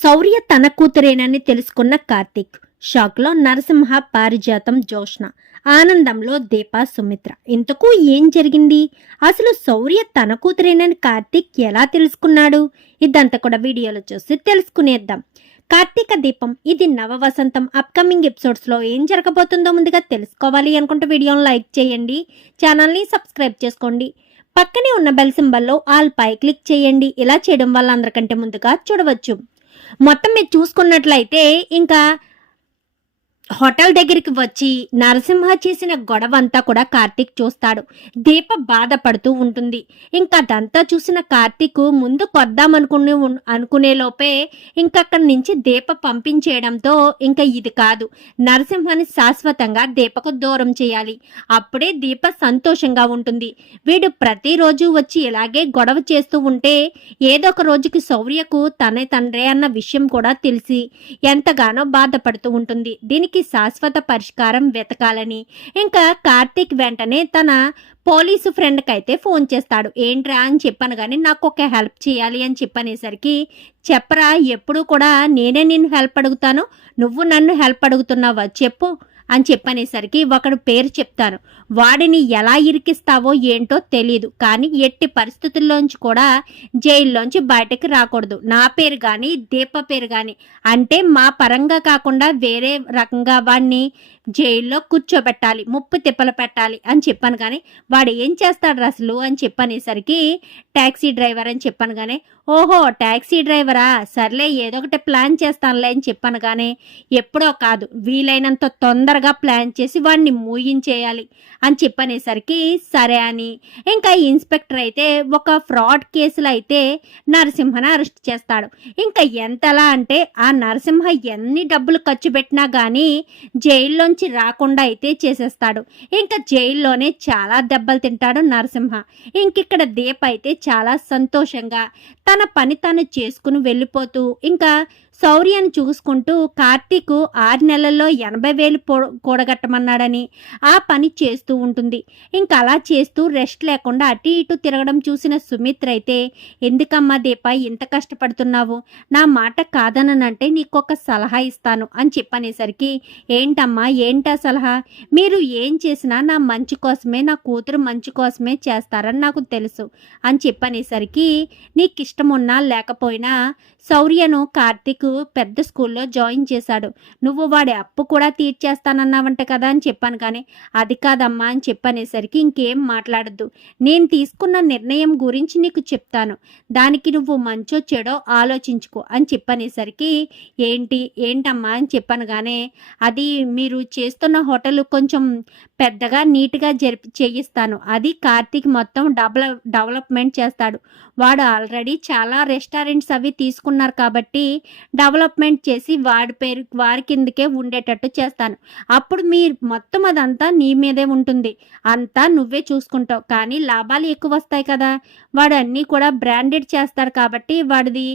శౌర్య తన కూతురేనని తెలుసుకున్న కార్తీక్ షాక్లో నరసింహ పారిజాతం జోష్ణ ఆనందంలో దీప సుమిత్ర. ఇంతకు ఏం జరిగింది? అసలు శౌర్య తన కూతురేనని కార్తీక్ ఎలా తెలుసుకున్నాడు? ఇదంతా కూడా వీడియోలో చూసి తెలుసుకునేద్దాం. కార్తీక దీపం ఇది నవ వసంతం అప్కమింగ్ ఎపిసోడ్స్లో ఏం జరగబోతుందో ముందుగా తెలుసుకోవాలి అనుకుంటే వీడియోని లైక్ చేయండి ఛానల్ని సబ్స్క్రైబ్ చేసుకోండి. పక్కనే ఉన్న బెల్ సింబల్లో ఆల్ పై క్లిక్ చేయండి. ఇలా చేయడం వల్ల అందరికంటే ముందుగా చూడవచ్చు. మొత్తం మీరు చూసుకున్నట్లయితే ఇంకా హోటల్ దగ్గరికి వచ్చి నరసింహ చేసిన గొడవ అంతా కూడా కార్తీక్ చూస్తాడు. దీప బాధపడుతూ ఉంటుంది. ఇంకా అదంతా చూసిన కార్తీక్ ముందు కొద్దామనుకునే అనుకునే లోపే ఇంకా అక్కడి నుంచి దీప పంపించేయడంతో ఇంకా ఇది కాదు. నరసింహాన్ని శాశ్వతంగా దీపకు దూరం చేయాలి. అప్పుడే దీప సంతోషంగా ఉంటుంది. వీడు ప్రతిరోజు వచ్చి ఇలాగే గొడవ చేస్తూ ఉంటే ఏదో ఒక రోజుకి శౌర్యకు తనే తండ్రే అన్న విషయం కూడా తెలిసి ఎంతగానో బాధపడుతూ ఉంటుంది. దీనికి శాశ్వత పరిష్కారం వెతకాలని. ఇంకా కార్తీక్ వెంటనే తన పోలీసు ఫ్రెండ్కి అయితే ఫోన్ చేస్తాడు. ఏంట్రా? అని చెప్పాను కానీ నాకు ఒక హెల్ప్ చేయాలి అని చెప్పనేసరికి చెప్పరా ఎప్పుడు కూడా నేనే నిన్ను హెల్ప్ అడుగుతాను. నువ్వు నన్ను హెల్ప్ అడుగుతున్నావా? చెప్పు. అని చెప్పనేసరికి ఒకడు పేరు చెప్తాను వాడిని ఎలా ఇరికిస్తావో ఏంటో తెలియదు కానీ ఎట్టి పరిస్థితుల్లోంచి కూడా జైల్లోంచి బయటకు రాకూడదు. నా పేరు కానీ దీప పేరు కానీ అంటే మా పరంగా కాకుండా వేరే రకంగా వాడిని జైల్లో కూర్చోబెట్టాలి ముప్పు తిప్పలు పెట్టాలి అని చెప్పాను కానీ వాడు ఏం చేస్తాడు అసలు అని చెప్పనేసరికి ట్యాక్సీ డ్రైవర్ అని చెప్పాను కానీ ఓహో ట్యాక్సీ డ్రైవరా? సర్లే ఏదో ఒకటి ప్లాన్ చేస్తానులే అని చెప్పాను కానీ ఎప్పుడో కాదు. వీలైనంత తొందర తొందరగా ప్లాన్ చేసి వాడిని మూయించేయాలి అని చెప్పనేసరికి సరే అని. ఇంకా ఇన్స్పెక్టర్ అయితే ఒక ఫ్రాడ్ కేసులో అయితే నరసింహను అరెస్ట్ చేస్తాడు. ఇంకా ఎంతలా అంటే ఆ నరసింహ ఎన్ని డబ్బులు ఖర్చు పెట్టినా కానీ జైల్లోంచి రాకుండా అయితే చేసేస్తాడు. ఇంకా జైల్లోనే చాలా దెబ్బలు తింటాడు నరసింహ. ఇంకిక్కడ దీప అయితే చాలా సంతోషంగా తన పని తను చేసుకుని వెళ్ళిపోతూ ఇంకా శౌర్యను చూసుకుంటూ కార్తీక్ ఆరు నెలల్లో ఎనభై వేలు కూడగట్టమన్నాడని ఆ పని చేస్తూ ఉంటుంది. ఇంకా అలా చేస్తూ రెస్ట్ లేకుండా అటు ఇటు తిరగడం చూసిన సుమిత్ర అయితే ఎందుకమ్మా దీప ఇంత కష్టపడుతున్నావు? నా మాట కాదనంటే నీకొక సలహా ఇస్తాను అని చెప్పనేసరికి ఏంటమ్మా ఏంటా సలహా? మీరు ఏం చేసినా నా మంచి కోసమే నా కూతురు మంచి కోసమే చేస్తారని నాకు తెలుసు అని చెప్పనేసరికి నీకు ఇష్టం ఉన్నా లేకపోయినా శౌర్యను కార్తీక్ పెద్ద స్కూల్లో జాయిన్ చేశాడు. నువ్వు వాడి అప్పు కూడా తీర్చేస్తానన్నావంట కదా అని చెప్పాను కానీ అది కాదమ్మా అని చెప్పనేసరికి ఇంకేం మాట్లాడద్దు. నేను తీసుకున్న నిర్ణయం గురించి నీకు చెప్తాను. దానికి నువ్వు మంచో చెడో ఆలోచించుకో అని చెప్పనేసరికి ఏంటి ఏంటమ్మా అని చెప్పాను కానీ అది మీరు చేస్తున్న హోటల్ కొంచెం పెద్దగా నీట్గా జరిపి చేయిస్తాను. అది కార్తీక్ మొత్తం డెవలప్ డెవలప్మెంట్ చేస్తాడు. వాడు ఆల్రెడీ చాలా రెస్టారెంట్స్ అవి తీసుకున్నారు కాబట్టి డెవలప్మెంట్ చేసి వాడి పేరు వారి కిందకే ఉండేటట్టు చేస్తాను. అప్పుడు మీ మొత్తం అదంతా నీ మీదే ఉంటుంది. అంతా నువ్వే చూసుకుంటావు. కానీ లాభాలు ఎక్కువ వస్తాయి కదా. వాడు అన్నీ కూడా బ్రాండెడ్ చేస్తారు కాబట్టి వాడిది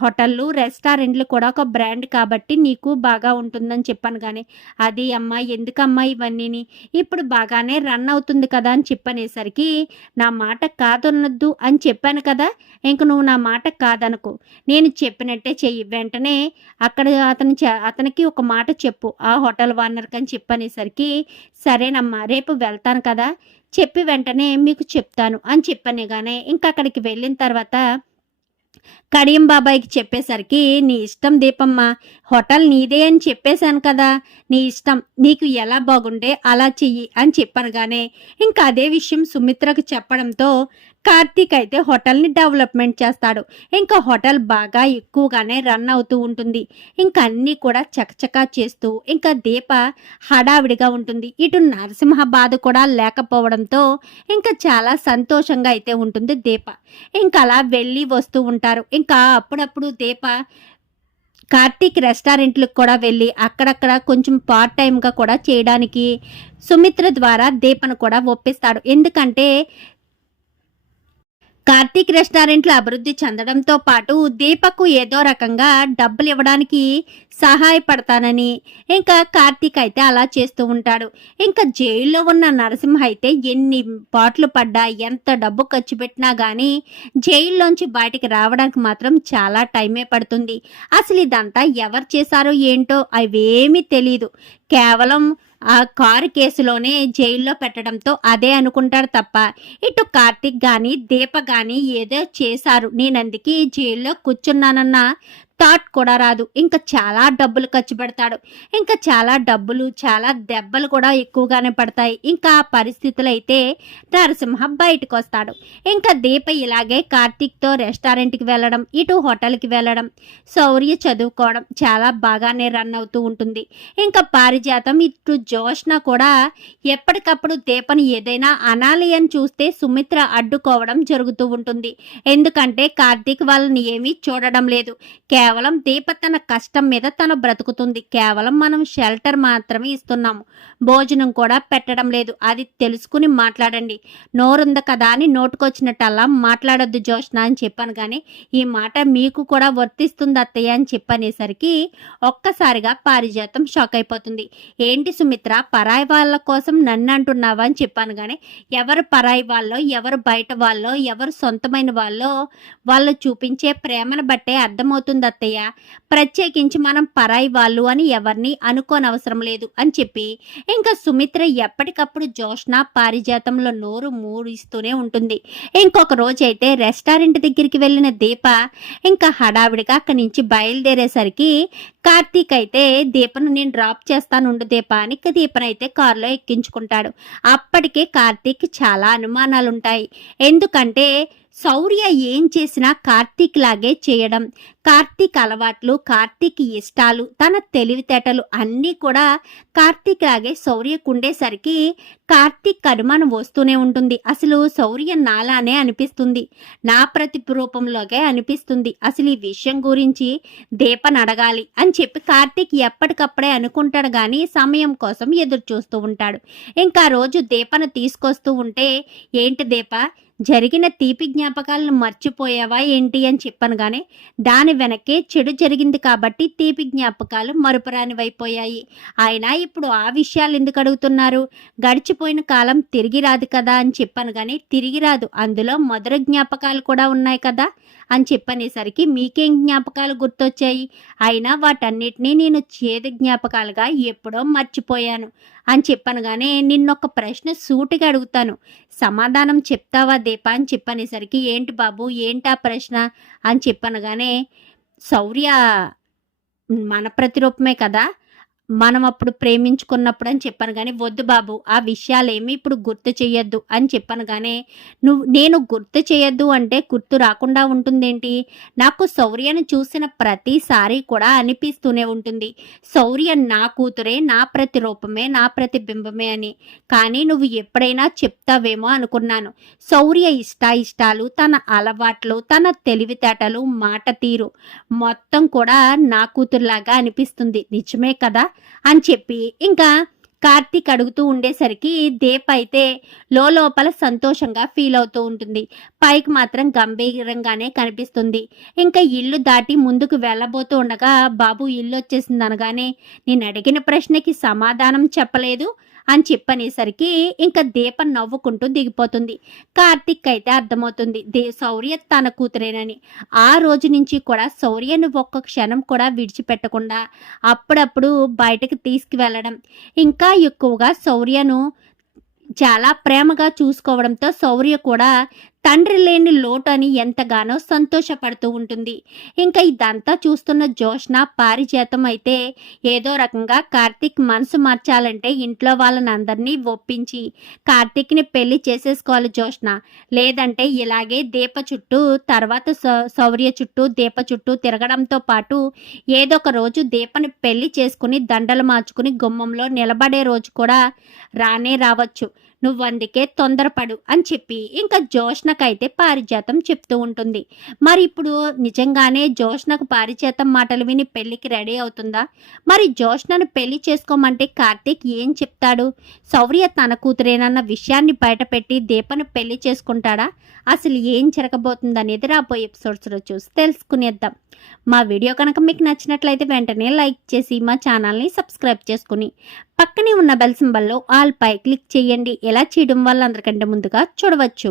హోటళ్ళు రెస్టారెంట్లు కూడా ఒక బ్రాండ్ కాబట్టి నీకు బాగా ఉంటుందని చెప్పాను కానీ అది అమ్మా ఎందుకమ్మా ఇవన్నీని? ఇప్పుడు బాగానే రన్ అవుతుంది కదా అని చెప్పనేసరికి నా మాట కాదనొద్దు అని చెప్పాను కదా ఇంక నువ్వు నా మాట కాదనుకో. నేను చెప్పినట్టే చెయ్యి. వెంటనే అక్కడ అతను అతనికి ఒక మాట చెప్పు. ఆ హోటల్ ఓనర్కి అని చెప్పనేసరికి సరేనమ్మా రేపు వెళ్తాను కదా చెప్పి వెంటనే మీకు చెప్తాను అని చెప్పనేగానే ఇంకా అక్కడికి వెళ్ళిన తర్వాత కడియం బాబాయ్కి చెప్పేసరికి నీ ఇష్టం దీపమ్మ హోటల్ నీదే అని చెప్పేశాను కదా నీ ఇష్టం నీకు ఎలా బాగుండే అలా చెయ్యి అని చెప్పనగానే ఇంకా అదే విషయం సుమిత్రకు చెప్పడంతో కార్తీక్ అయితే హోటల్ని డెవలప్మెంట్ చేస్తాడు. ఇంకా హోటల్ బాగా ఎక్కువగానే రన్ అవుతూ ఉంటుంది. ఇంకా అన్నీ కూడా చకచకా చేస్తూ ఇంకా దీప హడావిడిగా ఉంటుంది. ఇటు నరసింహ బాధ కూడా లేకపోవడంతో ఇంకా చాలా సంతోషంగా అయితే ఉంటుంది దీప. ఇంకా అలా వెళ్ళి వస్తూ ఉంటారు. ఇంకా అప్పుడప్పుడు దీప కార్తీక్ రెస్టారెంట్లకు కూడా వెళ్ళి అక్కడక్కడ కొంచెం పార్ట్ టైంగా కూడా చేయడానికి సుమిత్ర ద్వారా దీపను కూడా ఒప్పిస్తాడు. ఎందుకంటే కార్తీక్ రెస్టారెంట్లు అభివృద్ధి చెందడంతో పాటు దీపకు ఏదో రకంగా డబ్బులు ఇవ్వడానికి సహాయపడతానని. ఇంకా కార్తీక్ అయితే అలా చేస్తూ ఉంటాడు. ఇంకా జైల్లో ఉన్న నరసింహ అయితే ఎన్ని పాటలు పడ్డా ఎంత డబ్బు ఖర్చు పెట్టినా కానీ జైల్లోంచి బయటికి రావడానికి మాత్రం చాలా టైమే పడుతుంది. అసలు ఇదంతా ఎవరు చేశారో ఏంటో అవేమీ తెలియదు కేవలం ఆ కారు కేసులోనే జైల్లో పెట్టడంతో అదే అనుకుంటాడు తప్ప ఇటు కార్తిక్ కానీ దీప కానీ ఏదో చేశారు. నేను అందుకే జైల్లో కూర్చున్నానన్న థాట్ కూడా రాదు. ఇంకా చాలా డబ్బులు ఖర్చు పెడతాడు. ఇంకా చాలా డబ్బులు చాలా దెబ్బలు కూడా ఎక్కువగానే పడతాయి. ఇంకా ఆ పరిస్థితులు అయితే నరసింహ బయటకు వస్తాడు. ఇంకా దీప ఇలాగే కార్తీక్తో రెస్టారెంట్కి వెళ్ళడం ఇటు హోటల్కి వెళ్ళడం శౌర్య చదువుకోవడం చాలా బాగానే రన్ అవుతూ ఉంటుంది. ఇంకా పారిజాతం ఇటు జోష్న కూడా ఎప్పటికప్పుడు దీపను ఏదైనా అనాలి అని చూస్తే సుమిత్ర అడ్డుకోవడం జరుగుతూ ఉంటుంది. ఎందుకంటే కార్తీక్ వాళ్ళని ఏమీ చూడడం లేదు. కేవలం కేవలం దీప తన కష్టం మీద తను బ్రతుకుతుంది. కేవలం మనం షెల్టర్ మాత్రమే ఇస్తున్నాము. భోజనం కూడా పెట్టడం లేదు. అది తెలుసుకుని మాట్లాడండి. నోరుంది కదా అని నోటుకొచ్చినట్టల్లా మాట్లాడొద్దు జోష్న అని చెప్పాను కానీ ఈ మాట మీకు కూడా వర్తిస్తుంది అత్తయ్య అని చెప్పనేసరికి ఒక్కసారిగా పారిజాతం షాక్ అయిపోతుంది. ఏంటి సుమిత్ర పరాయి వాళ్ళ కోసం నన్ను అంటున్నావా అని చెప్పాను కానీ ఎవరు పరాయి వాళ్ళో ఎవరు బయట వాళ్ళో ఎవరు సొంతమైన వాళ్ళో వాళ్ళు చూపించే ప్రేమను బట్టే అర్థమవుతుంది అత్తయ్య ప్రత్యేకించి మనం పరాయి వాళ్ళు అని ఎవరిని అనుకోనవసరం లేదు అని చెప్పి ఇంకా సుమిత్ర ఎప్పటికప్పుడు జోష్న పారిజాతంలో నోరు మూడిస్తూనే ఉంటుంది. ఇంకొక రోజు అయితే రెస్టారెంట్ దగ్గరికి వెళ్ళిన దీప ఇంకా హడావిడిగా అక్కడి నుంచి బయలుదేరేసరికి కార్తీక్ అయితే దీపను నేను డ్రాప్ చేస్తాను ఉండు దీప అని దీపనైతే కారులో ఎక్కించుకుంటాడు. అప్పటికే కార్తీక్ చాలా అనుమానాలుంటాయి. ఎందుకంటే శౌర్య ఏం చేసినా కార్తీక్ లాగే చేయడం. కార్తీక్ అలవాట్లు కార్తీక్ ఇష్టాలు తన తెలివితేటలు అన్నీ కూడా కార్తీక్ లాగే శౌర్యకు ఉండేసరికి కార్తీక్ అనుమానం వస్తూనే ఉంటుంది. అసలు శౌర్య నాలానే అనిపిస్తుంది. నా ప్రతిరూపంలోగే అనిపిస్తుంది. అసలు ఈ విషయం గురించి దీపన్ అడగాలి అని చెప్పి కార్తీక్ ఎప్పటికప్పుడే అనుకుంటాడు కానీ సమయం కోసం ఎదురు చూస్తూ ఉంటాడు. ఇంకా రోజు దీపను తీసుకొస్తూ ఉంటే ఏంటి దీప? జరిగిన తీపి జ్ఞాపకాలను మర్చిపోయావా ఏంటి అని చెప్పాను కానీ దాని వెనకే చెడు జరిగింది కాబట్టి తీపి జ్ఞాపకాలు మరుపురానివైపోయాయి. అయినా ఇప్పుడు ఆ విషయాలు ఎందుకు అడుగుతున్నారు? గడిచిపోయిన కాలం తిరిగి రాదు కదా అని చెప్పాను కానీ తిరిగి రాదు. అందులో మధుర జ్ఞాపకాలు కూడా ఉన్నాయి కదా అని చెప్పనేసరికి మీకేం జ్ఞాపకాలు గుర్తొచ్చాయి? అయినా వాటన్నిటినీ నేను చేదు జ్ఞాపకాలుగా ఎప్పుడో మర్చిపోయాను అని చెప్పనగానే నిన్నొక ప్రశ్న సూటిగా అడుగుతాను. సమాధానం చెప్తావా దీప అని చెప్పనేసరికి ఏంటి బాబు ఏంటా ప్రశ్న? అని చెప్పనగానే శౌర్య మన ప్రతిరూపమే కదా మనం అప్పుడు ప్రేమించుకున్నప్పుడు అని చెప్పాను కానీ వద్దు బాబు ఆ విషయాలేమి ఇప్పుడు గుర్తు చేయొద్దు అని చెప్పాను కానీ నువ్వు నేను గుర్తు చేయొద్దు అంటే గుర్తు రాకుండా ఉంటుందేంటి? నాకు శౌర్యను చూసిన ప్రతిసారి కూడా అనిపిస్తూనే ఉంటుంది. శౌర్య నా కూతురే నా ప్రతిరూపమే నా ప్రతిబింబమే అని. కానీ నువ్వు ఎప్పుడైనా చెప్తావేమో అనుకున్నాను. శౌర్య ఇష్టాయిష్టాలు తన అలవాట్లు తన తెలివితేటలు మాట తీరు మొత్తం కూడా నా కూతురులాగా అనిపిస్తుంది. నిజమే కదా? అని చెప్పి ఇంకా కార్తీక్ అడుగుతూ ఉండేసరికి దీప్ అయితే లోపల సంతోషంగా ఫీల్ అవుతూ ఉంటుంది. పైకి మాత్రం గంభీరంగానే కనిపిస్తుంది. ఇంకా ఇల్లు దాటి ముందుకు వెళ్ళబోతూ ఉండగా బాబు ఇల్లు వచ్చేసింది అనగానే నేను అడిగిన ప్రశ్నకి సమాధానం చెప్పలేదు. అని చెప్పనేసరికి ఇంకా దీపం నవ్వుకుంటూ దిగిపోతుంది. కార్తిక్ అయితే అర్థమవుతుంది దే శౌర్య తన కూతురేనని. ఆ రోజు నుంచి కూడా శౌర్యను ఒక్క క్షణం కూడా విడిచిపెట్టకుండా అప్పుడప్పుడు బయటకు తీసుకువెళ్ళడం. ఇంకా ఎక్కువగా శౌర్యను చాలా ప్రేమగా చూసుకోవడంతో శౌర్య కూడా తండ్రి లేని లోటు అని ఎంతగానో సంతోషపడుతూ ఉంటుంది. ఇంకా ఇదంతా చూస్తున్న జోష్న పారిజాతం అయితే ఏదో రకంగా కార్తీక్ మనసు మార్చాలంటే ఇంట్లో వాళ్ళని అందరినీ ఒప్పించి కార్తీక్ని పెళ్ళి చేసేసుకోవాలి జోష్న. లేదంటే ఇలాగే దీప చుట్టూ తర్వాత శౌ- శౌర్య చుట్టూ దీప చుట్టూ తిరగడంతో పాటు ఏదో ఒక రోజు దీపని పెళ్ళి చేసుకుని దండలు మార్చుకుని గుమ్మంలో నిలబడే రోజు కూడా రానే రావచ్చు. నువ్వు అందుకే తొందరపడు అని చెప్పి ఇంకా జోష్నకైతే పారిజాతం చెప్తూ ఉంటుంది. మరి ఇప్పుడు నిజంగానే జోష్నకు పారిజాతం మాటలు విని పెళ్ళికి రెడీ అవుతుందా? మరి జోష్నను పెళ్ళి చేసుకోమంటే కార్తీక్ ఏం చెప్తాడు? శౌర్య తన కూతురేనన్న విషయాన్ని బయటపెట్టి దీపను పెళ్ళి చేసుకుంటాడా? అసలు ఏం జరగబోతుంది అనేది రాబోయే ఎపిసోడ్స్లో చూసి తెలుసుకునేద్దాం. మా వీడియో కనుక మీకు నచ్చినట్లయితే వెంటనే లైక్ చేసి మా ఛానల్ని సబ్స్క్రైబ్ చేసుకుని పక్కనే ఉన్న బెల్ సింబల్లో ఆల్ పై క్లిక్ చేయండి. ఎలా చేయడం వల్ల అందరికంటే ముందుగా చూడవచ్చు.